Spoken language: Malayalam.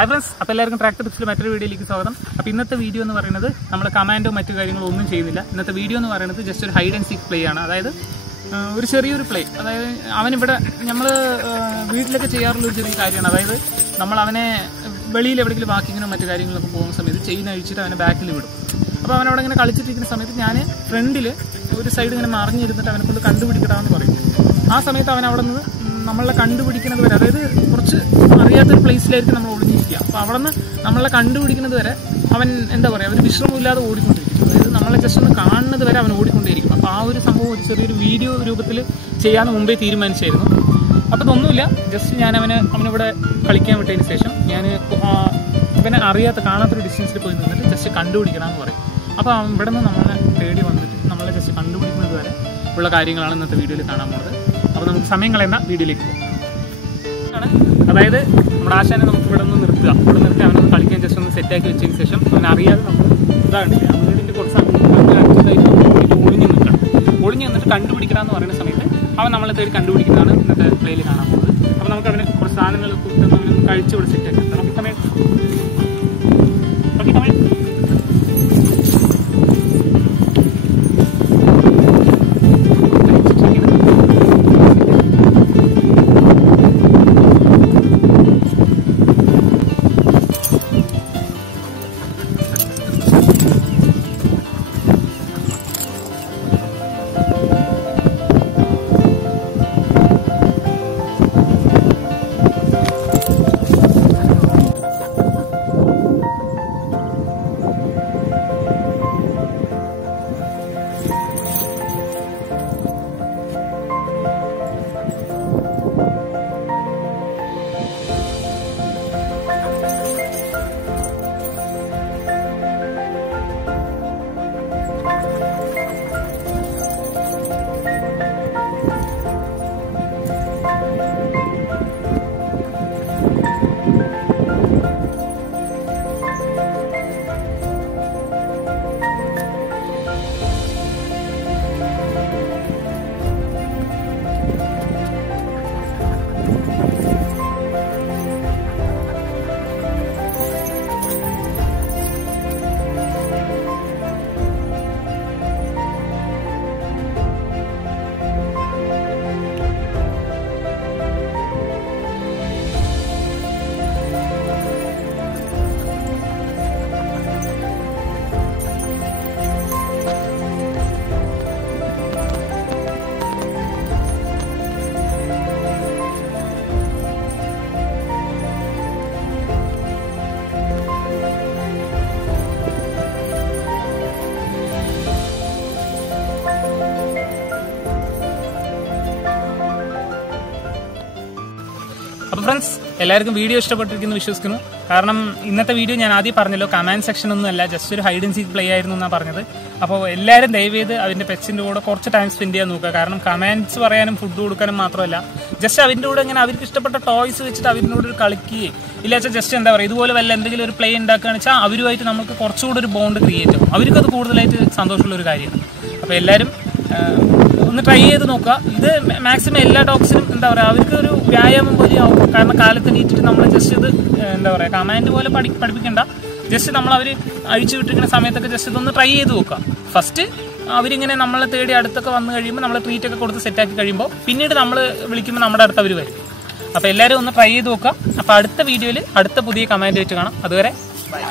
Hi friends, അപ്പോൾ എല്ലാവർക്കും ട്രാക്ടർ ടിപ്സിലെ മറ്റൊരു വീഡിയോയിലേക്ക് സ്വാഗതം. അപ്പോൾ ഇന്നത്തെ വീഡിയോ എന്ന് പറയുന്നത് നമ്മൾ കമാൻഡോ മറ്റു കാര്യങ്ങളോ ഒന്നും ചെയ്യുന്നില്ല. ഇന്നത്തെ വീഡിയോ എന്ന് പറയുന്നത് ജസ്റ്റ് ഒരു ഹൈഡ് ആൻഡ് സീക്ക് പ്ലേ ആണ്. അതായത് ഒരു ചെറിയൊരു പ്ലേ. അതായത് അവനിവിടെ നമ്മൾ വീട്ടിലൊക്കെ ചെയ്യാറുള്ള ഒരു ചെറിയ കാര്യമാണ്. അതായത് നമ്മൾ അവനെ വെളിയിൽ എവിടെയെങ്കിലും വാക്കിങ്ങിനോ മറ്റു കാര്യങ്ങളൊക്കെ പോകുന്ന സമയത്ത് ചെയിൻ അഴിച്ചിട്ട് അവനെ ബാക്കിൽ വിടും. അപ്പോൾ അവനവിടെ ഇങ്ങനെ കളിച്ചിട്ടിരിക്കുന്ന സമയത്ത് ഞാൻ ഫ്രണ്ടിൽ ഒരു സൈഡ് ഇങ്ങനെ മറിഞ്ഞിരുന്നിട്ട് അവനെ കൊണ്ട് കണ്ടുപിടിക്കണമെന്ന് പറയും. ആ സമയത്ത് അവൻ അവിടെ നിന്ന് നമ്മളെ കണ്ടുപിടിക്കുന്നത് വരെ, അതായത് കുറച്ച് അറിയാത്തൊരു പ്ലേസിലായിരിക്കും നമ്മൾ ഒളിഞ്ഞിരിക്കുക. അപ്പോൾ അവിടെ നിന്ന് നമ്മളെ കണ്ടുപിടിക്കുന്നത് വരെ അവൻ എന്താ പറയുക, ഒരു വിശ്രമമില്ലാതെ ഓടിക്കൊണ്ടിരിക്കും. അതായത് നമ്മളെ ജസ്റ്റ് ഒന്ന് കാണുന്നത് വരെ അവൻ ഓടിക്കൊണ്ടിരിക്കും. അപ്പോൾ ആ ഒരു സംഭവം ഒരു ചെറിയൊരു വീഡിയോ രൂപത്തിൽ ചെയ്യാമെന്ന് മുമ്പേ തീരുമാനിച്ചായിരുന്നു. അപ്പോൾ ഇതൊന്നുമില്ല, ജസ്റ്റ് ഞാൻ അവനിവിടെ കളിക്കാൻ വിട്ടതിന് ശേഷം ഞാൻ ഇവനെ കാണാത്തൊരു ഡിസ്റ്റൻസിൽ പോയി നിന്നിട്ട് ജസ്റ്റ് കണ്ടുപിടിക്കണമെന്ന് പറയും. അപ്പോൾ അവൻ ഇവിടെ നിന്ന് നമ്മളെ തേടി വന്നിട്ട് നമ്മളെ ജസ്റ്റ് കണ്ടുപിടിക്കുന്നത് വരെ ഉള്ള കാര്യങ്ങളാണ് ഇന്നത്തെ വീഡിയോയിൽ കാണാൻ പോകുന്നത്. അപ്പോൾ നമുക്ക് സമയം കളയുന്ന വീഡിയോയിലേക്ക് പോകും. അതായത് നമ്മുടെ ആശാനെ നമുക്ക് ഇവിടെ നിന്ന് നിർത്തി അവനൊന്ന് കളിക്കാൻ ജസ്റ്റ് ഒന്ന് സെറ്റാക്കി വെച്ചതിന് ശേഷം അവനറിയാതെ നമ്മൾ ഇതാണ് ആ വീടിൻ്റെ കുറച്ച് ഒളിഞ്ഞു നിന്നിട്ട് കണ്ടുപിടിക്കണമെന്ന് പറയുന്ന സമയത്ത് അവൻ നമ്മളെ തേടി കണ്ടുപിടിക്കുന്നതാണ് ഇന്നത്തെ പ്ലേയിൽ കാണാൻ പോകുന്നത്. അപ്പോൾ നമുക്ക് അവന് കുറച്ച് സാധനങ്ങൾ കൊടുത്ത് കഴിച്ച് ഇവിടെ സെറ്റാക്കി നമുക്ക് സമയം അപ്പോൾ ഫ്രണ്ട്സ്, എല്ലാവർക്കും വീഡിയോ ഇഷ്ടപ്പെട്ടിരിക്കുന്നു വിശ്വസിക്കുന്നു. കാരണം ഇന്നത്തെ വീഡിയോ ഞാൻ ആദ്യം പറഞ്ഞല്ലോ, കമാൻഡ് സെക്ഷൻ ഒന്നുമല്ല, ജസ്റ്റ് ഒരു ഹൈഡ് ആൻഡ് സീക്ക് പ്ലേ ആയിരുന്നു എന്നാണ് പറഞ്ഞത്. അപ്പോൾ എല്ലാവരും ദയവേത് അതിൻ്റെ പെറ്റ്സിൻ്റെ കൂടെ കുറച്ച് ടൈം സ്പെൻഡ് ചെയ്യാൻ നോക്കുക. കാരണം കമാൻഡ്സ് പറയാനും ഫുഡ് കൊടുക്കാനും മാത്രമല്ല, ജസ്റ്റ് അവരുടെ കൂടെ ഇങ്ങനെ അവർക്ക് ഇഷ്ടപ്പെട്ട ടോയ്സ് വെച്ചിട്ട് അവരുടെ കൂടെ ഒരു കളിക്കുകയും ഇല്ലാച്ചാൽ ജസ്റ്റ് എന്താ പറയുക, ഇതുപോലെ വല്ല എന്തെങ്കിലും ഒരു പ്ലേ ഉണ്ടാക്കുകയാണെന്ന് വെച്ചാൽ അവരുമായിട്ട് നമുക്ക് കുറച്ചുകൂടെ ഒരു ബോണ്ട് ക്രിയേറ്റ് ആവും. അവർക്കത് കൂടുതലായിട്ട് സന്തോഷമുള്ളൊരു കാര്യമാണ്. അപ്പോൾ എല്ലാവരും ഒന്ന് ട്രൈ ചെയ്ത് നോക്കുക. ഇത് മാക്സിമം എല്ലാ ഡോഗ്സിനും എന്താ പറയുക, അവർക്ക് ഒരു വ്യായാമം പോലെ ആവും. കാരണം കാലത്ത് നീറ്റിട്ട് നമ്മൾ ജസ്റ്റ് ഇത് എന്താ പറയുക, കമാൻഡ് പോലെ പഠിപ്പിക്കേണ്ട, ജസ്റ്റ് നമ്മൾ അവർ അഴിച്ചു വിട്ടിരിക്കുന്ന സമയത്തൊക്കെ ജസ്റ്റ് ഇതൊന്ന് ട്രൈ ചെയ്ത് നോക്കുക. ഫസ്റ്റ് അവരിങ്ങനെ നമ്മളെ തേടി അടുത്തൊക്കെ വന്നു കഴിയുമ്പോൾ നമ്മൾ ട്രീറ്റൊക്കെ കൊടുത്ത് സെറ്റാക്കി കഴിയുമ്പോൾ പിന്നീട് നമ്മൾ വിളിക്കുമ്പോൾ നമ്മുടെ അടുത്ത് അവർ വരും. അപ്പോൾ എല്ലാവരും ഒന്ന് ട്രൈ ചെയ്ത് നോക്കുക. അപ്പോൾ അടുത്ത വീഡിയോയിൽ അടുത്ത പുതിയ കമാൻഡ് ആയിട്ട് കാണാം. അതുവരെ ബൈ.